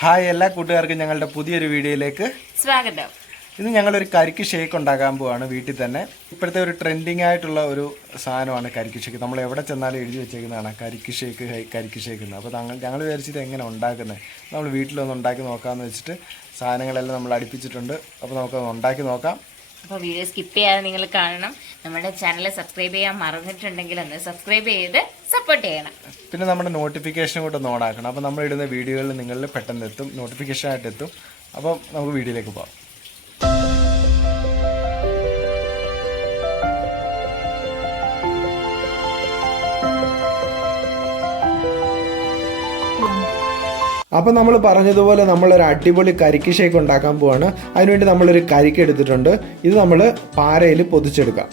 Hi എല്ലാ കൂട്ടുകാർക്കും ഞങ്ങളുടെ പുതിയൊരു വീഡിയോയിലേക്ക് സ്വാഗതം. ഇന്ന് ഞങ്ങളൊരു കരിക്ക് ഷേക്ക് ഉണ്ടാക്കാൻ പോവാണ് വീട്ടിൽ തന്നെ. ഇപ്പോഴത്തെ ഒരു ട്രെൻഡിങ് ആയിട്ടുള്ള ഒരു സാധനമാണ് കരിക്ക് ഷേക്ക്. നമ്മൾ എവിടെ ചെന്നാലും എഴുതി വെച്ചേക്കുന്നതാണ് കരിക്ക് ഷേക്ക് എന്ന്. അപ്പോൾ ഞങ്ങൾ വിചാരിച്ചിട്ട് എങ്ങനെ ഉണ്ടാക്കുന്നത്, നമ്മൾ വീട്ടിലൊന്ന് ഉണ്ടാക്കി നോക്കാമെന്ന് വെച്ചിട്ട് സാധനങ്ങളെല്ലാം നമ്മൾ അടുപ്പിച്ചിട്ടുണ്ട്. അപ്പോൾ നമുക്കത് ഉണ്ടാക്കി നോക്കാം. അപ്പോൾ വീഡിയോ സ്കിപ്പ് ചെയ്യാതെ നിങ്ങൾ കാണണം. നമ്മുടെ ചാനൽ സബ്സ്ക്രൈബ് ചെയ്യാൻ മറന്നിട്ടുണ്ടെങ്കിൽ ഒന്ന് സബ്സ്ക്രൈബ് ചെയ്ത് സപ്പോർട്ട് ചെയ്യണം. പിന്നെ നമ്മുടെ നോട്ടിഫിക്കേഷൻ കൂടെ ഒന്ന് ഓണാക്കണം. അപ്പോൾ നമ്മൾ ഇടുന്ന വീഡിയോകളിൽ നിങ്ങളിൽ പെട്ടെന്ന് എത്തും, നോട്ടിഫിക്കേഷൻ ആയിട്ട് എത്തും. അപ്പം നമുക്ക് വീഡിയോയിലേക്ക് പോകാം. അപ്പോൾ നമ്മൾ പറഞ്ഞതുപോലെ നമ്മളൊരു അടിപൊളി കരിക്ക് ഷേക്ക് ഉണ്ടാക്കാൻ പോവാണ്. അതിനുവേണ്ടി നമ്മളൊരു കരിക്ക് എടുത്തിട്ടുണ്ട്. ഇത് നമ്മൾ പാരയിൽ പൊതിച്ചെടുക്കാം.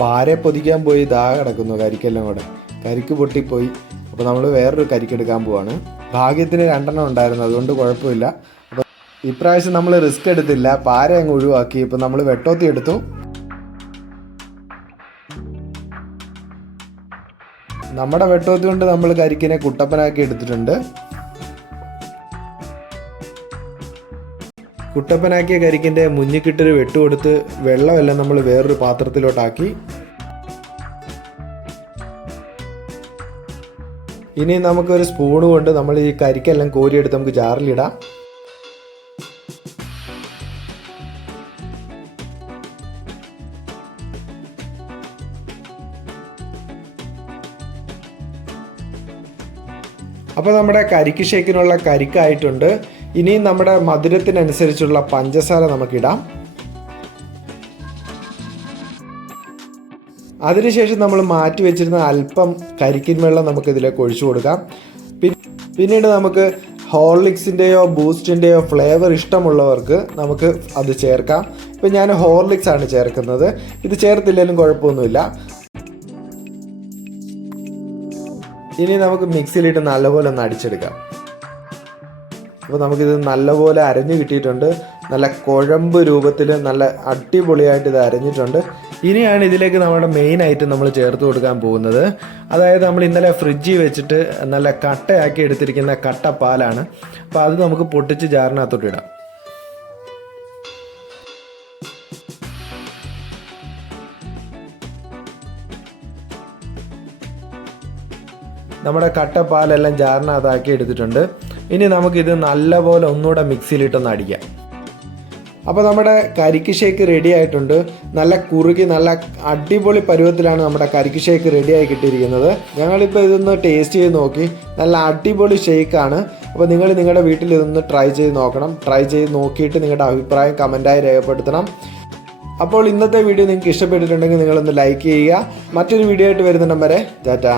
പാരയെ പൊതിക്കാൻ പോയി ഇതാ കിടക്കുന്നു കരിക്കെല്ലാം കൂടെ. കരിക്ക് പൊട്ടിപ്പോയി. അപ്പോൾ നമ്മൾ വേറൊരു കരിക്ക് എടുക്കാൻ പോവാണ്. ഭാഗ്യത്തിന് 2 ഉണ്ടായിരുന്നു, അതുകൊണ്ട് കുഴപ്പമില്ല. അപ്പോൾ ഇപ്രാവശ്യം നമ്മൾ റിസ്ക് എടുത്തില്ല, പാര അങ്ങ് ഒഴിവാക്കി. ഇപ്പോൾ നമ്മൾ വെട്ടോത്തി എടുത്തു. നമ്മുടെ വെട്ടോത്തി കൊണ്ട് നമ്മൾ കരിക്കിനെ കുട്ടപ്പനാക്കി എടുത്തിട്ടുണ്ട്. കുട്ടപ്പനാക്കിയ കരിക്കിൻ്റെ മുന്നിക്കിട്ടൊരു വെട്ടുകൊടുത്ത് വെള്ളമെല്ലാം നമ്മൾ വേറൊരു പാത്രത്തിലോട്ടാക്കി. ഇനി നമുക്കൊരു സ്പൂണ് കൊണ്ട് നമ്മൾ ഈ കരിക്കെല്ലാം കോരിയെടുത്ത് നമുക്ക് ജാറിലിടാം. അപ്പോൾ നമ്മുടെ കരിക്ക് ഷേക്കിനുള്ള കരിക്കായിട്ടുണ്ട്. ഇനിയും നമ്മുടെ മധുരത്തിനനുസരിച്ചുള്ള പഞ്ചസാര നമുക്കിടാം. അതിനുശേഷം നമ്മൾ മാറ്റി വെച്ചിരുന്ന അല്പം കരിക്കിൻ വെള്ളം നമുക്കിതിലേക്ക് ഒഴിച്ചു കൊടുക്കാം. പിന്നീട് നമുക്ക് ഹോർലിക്സിൻ്റെയോ ബൂസ്റ്റിൻ്റെയോ ഫ്ലേവർ ഇഷ്ടമുള്ളവർക്ക് നമുക്ക് അത് ചേർക്കാം. ഇപ്പം ഞാൻ ഹോർലിക്സ് ആണ് ചേർക്കുന്നത്. ഇത് ചേർത്തില്ലെങ്കിലും കുഴപ്പമൊന്നുമില്ല. ഇനി നമുക്ക് മിക്സിയിലിട്ട് നല്ലപോലെ ഒന്ന് അടിച്ചെടുക്കാം. അപ്പോൾ നമുക്കിത് നല്ലപോലെ അരഞ്ഞു കിട്ടിയിട്ടുണ്ട്. നല്ല കുഴമ്പ് രൂപത്തിൽ നല്ല അടിപൊളിയായിട്ട് ഇത് അരഞ്ഞിട്ടുണ്ട്. ഇനിയാണ് ഇതിലേക്ക് നമ്മുടെ മെയിൻ ഐറ്റം നമ്മൾ ചേർത്ത് കൊടുക്കാൻ പോകുന്നത്. അതായത് നമ്മൾ ഇന്നലെ ഫ്രിഡ്ജിൽ വെച്ചിട്ട് നല്ല കട്ടയാക്കി എടുത്തിരിക്കുന്ന കട്ടപ്പാലാണ്. അപ്പോൾ അത് നമുക്ക് പൊട്ടിച്ച് ജാറിനകത്തോട്ട് ഇടാം. നമ്മുടെ കട്ടപ്പാലെല്ലാം ജാറിനകത്താക്കി എടുത്തിട്ടുണ്ട്. ഇനി നമുക്കിത് നല്ലപോലെ ഒന്നുകൂടെ മിക്സിയിലിട്ടൊന്ന് അടിക്കാം. അപ്പോൾ നമ്മുടെ കരിക്ക് ഷേക്ക് റെഡി ആയിട്ടുണ്ട്. നല്ല കുറുകി നല്ല അടിപൊളി പരുവത്തിലാണ് നമ്മുടെ കരിക്ക് ഷേക്ക് റെഡിയായി കിട്ടിയിരിക്കുന്നത്. ഞങ്ങളിപ്പോൾ ഇതൊന്ന് ടേസ്റ്റ് ചെയ്ത് നോക്കി. നല്ല അടിപൊളി ഷേക്കാണ്. അപ്പോൾ നിങ്ങൾ നിങ്ങളുടെ വീട്ടിൽ ഇതൊന്ന് ട്രൈ ചെയ്ത് നോക്കണം. ട്രൈ ചെയ്ത് നോക്കിയിട്ട് നിങ്ങളുടെ അഭിപ്രായം കമൻറ്റായി രേഖപ്പെടുത്തണം. അപ്പോൾ ഇന്നത്തെ വീഡിയോ നിങ്ങൾക്ക് ഇഷ്ടപ്പെട്ടിട്ടുണ്ടെങ്കിൽ നിങ്ങളൊന്ന് ലൈക്ക് ചെയ്യുക. മറ്റൊരു വീഡിയോ ആയിട്ട് വരുന്നിടം വരെ ടാറ്റാ.